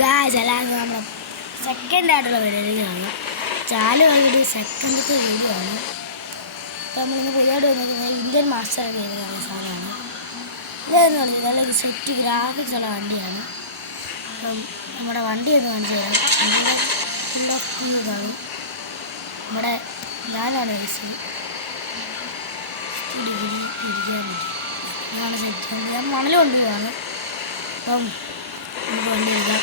Guys അല്ലാതെ നമ്മൾ സെക്കൻഡായിട്ടുള്ള പരിപാടിയാണ്. ചാല് വന്നിട്ട് സെക്കൻഡത്തെ വീഡിയോ ആണ്. അപ്പോൾ നമ്മളിന്ന് പുതിയതായിട്ട് വന്നിരിക്കുന്നത് ഇന്ത്യൻ മാസ്റ്റർ ചെയ്യുന്ന സാധനമാണ്. ഇതെന്ന് പറഞ്ഞാൽ നല്ലൊരു സെറ്റ് ഗ്രാഫിക്സ് ഉള്ള വണ്ടിയാണ്. അപ്പം നമ്മുടെ വണ്ടി ഒന്ന് കാണിച്ചു തരാം. വണ്ടിയുടെ ഫുൾ ഓഫ് വ്യൂ കാണും. നമ്മുടെ ഞാനാണ് വയസ്സ് ഡിഗ്രി ഇരിക്കാൻ പറ്റും. ഇതാണ് സെറ്റ് വണ്ടി. ഞാൻ മണൽ കൊണ്ടുപോവാണ്. അപ്പം നമുക്ക് വണ്ടി എടുക്കാം.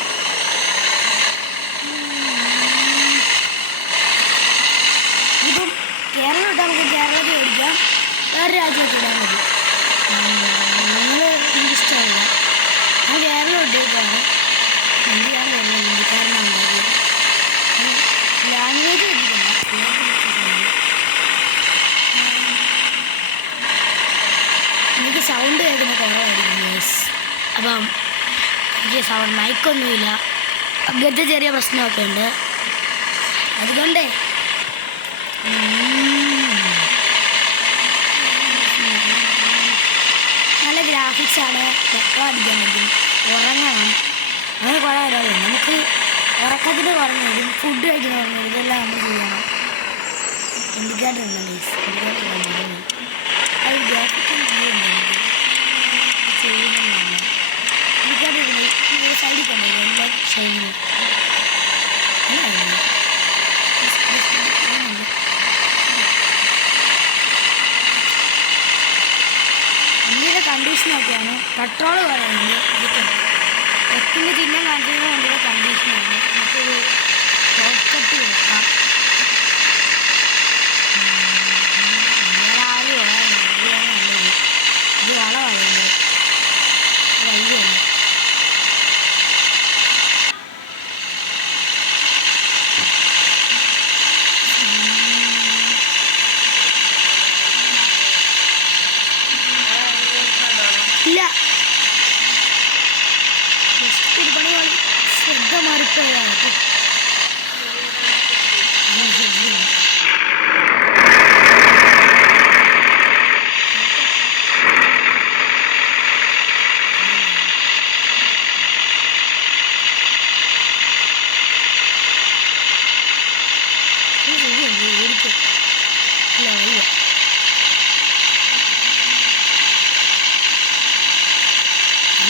ഇപ്പം കേരളം ഇട്ടാൽ നമുക്ക് കേരളത്തിൽ ഓടിക്കാം, വേറെ രാജ്യത്ത് ഇടാൻ മതി. നിങ്ങൾ എനിക്കിഷ്ടമല്ല, ഞാൻ കേരളം ഇട്ടേക്കാണ്. ഹിന്ദിയാണ് വരുന്നത്, ഹിന്ദിക്കാരനാണ് ഉണ്ടാക്കിയത്. ലാംഗ്വേജ് എടുക്കില്ല. എനിക്ക് സൗണ്ട് കേൾക്കുന്ന കുറവായിരിക്കും ഗൈസ്. അപ്പം എനിക്ക് സൗണ്ട് മൈക്കൊന്നുമില്ല, അങ്ങനത്തെ ചെറിയ പ്രശ്നമൊക്കെ ഉണ്ട്. അതുകൊണ്ടേ നല്ല ഗ്രാഫിക്സാണ്. പെട്രോൾ അടിക്കാൻ പറ്റും, ഉറങ്ങണം, അങ്ങനെ കുറേ കാര്യങ്ങളുണ്ട്. നമുക്ക് ഉറക്കത്തിന് കുറഞ്ഞു വരും, ഫുഡ് കഴിക്കുന്ന കുറഞ്ഞു വരും. ഇതെല്ലാം നമ്മൾ ചെയ്യണം. ഇന്ത്യക്കാരുണ്ട് ഗൈസ്, ഇന്ത്യക്കാരുണ്ട്. അത് ഗ്രാഫിക്സ് ചെയ്യുന്നതാണ്. ഇന്ത്യക്കാരുണ്ട് സൈഡിൽ കണ്ടു എല്ലാം ചെയ്യുന്നു. വണ്ടിയുടെ കണ്ടീഷനൊക്കെയാണ്. പെട്രോൾ പറയുന്നത് ഇതൊക്കെ ട്രക്കിൻ്റെ ചിഹ്നം കാണിച്ചിരുന്ന വണ്ടിയുടെ കണ്ടീഷനാണ്. നമുക്കൊരു ഷോർട്ട് കട്ട് കൊടുക്കാം. ആദ്യം നല്ലത് ഇത് വളമാണ്, വഴിയല്ല. ഇല്ല, ഒരു പണി ശ്രദ്ധ മാറിപ്പോയതാണ്.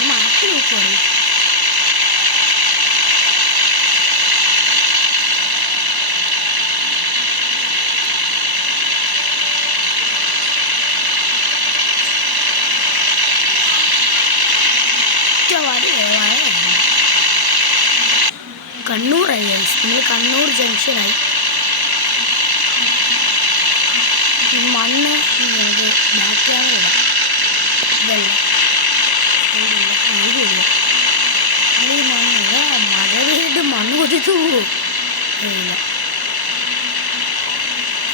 മാറ്റി നോക്കുവാണ്. കണ്ണൂറായി ഗൈസ്, നമ്മൾ കണ്ണൂർ ജംഗ്ഷനായി. മണ്ണ് നമുക്ക് ബാക്ക് ക്യാമറ ഇടാം. ഇതല്ല ഈ മണ്ണ് മഴ പെയ്തിട്ട് മണ്ണ് കൊതിച്ചു പോകും. ഇല്ല,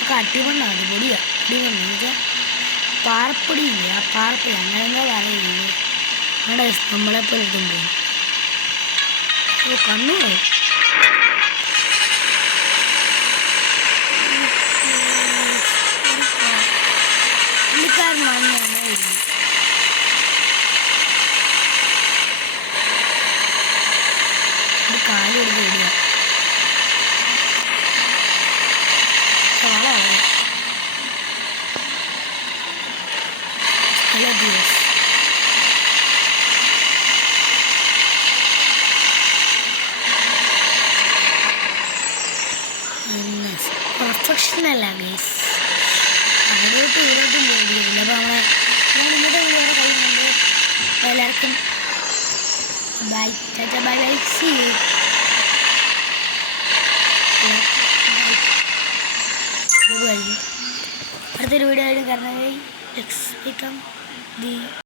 ഒക്കെ അട്ടിമണ്ണാണ്, അടിപൊളിയാണ്. അടിമണ്ണ് എന്ന് വെച്ചാൽ പാറപ്പൊടിയില്ല, ആ പാറപ്പൊടി അങ്ങനെ എന്താ പറയുന്നത്. അവിടെ നമ്മളെപ്പോലെ ഇട്ടും പോകും. ഓ കണ്ണൂറായി. പുള്ളിക്കാരനാണ് നമ്മളെ ഇല്ല. കാല് എടുത്ത് വിടുക. വളമാണ് പെർഫെക്ഷനല്ല ഗൈസ്. അവിടോട്ടും ഇവിടോട്ടും പോയിരിക്കില്ല. അപ്പോൾ നമ്മൾ ഇന്നത്തെ വീഡിയോയുടെ കഴിയുന്നുണ്ട്. എല്ലാവർക്കും bye, tata, bye bye, see you. അടുത്തൊരു വീഡിയോ ആയിട്ട് കാരണം നെക്സ്റ്റ്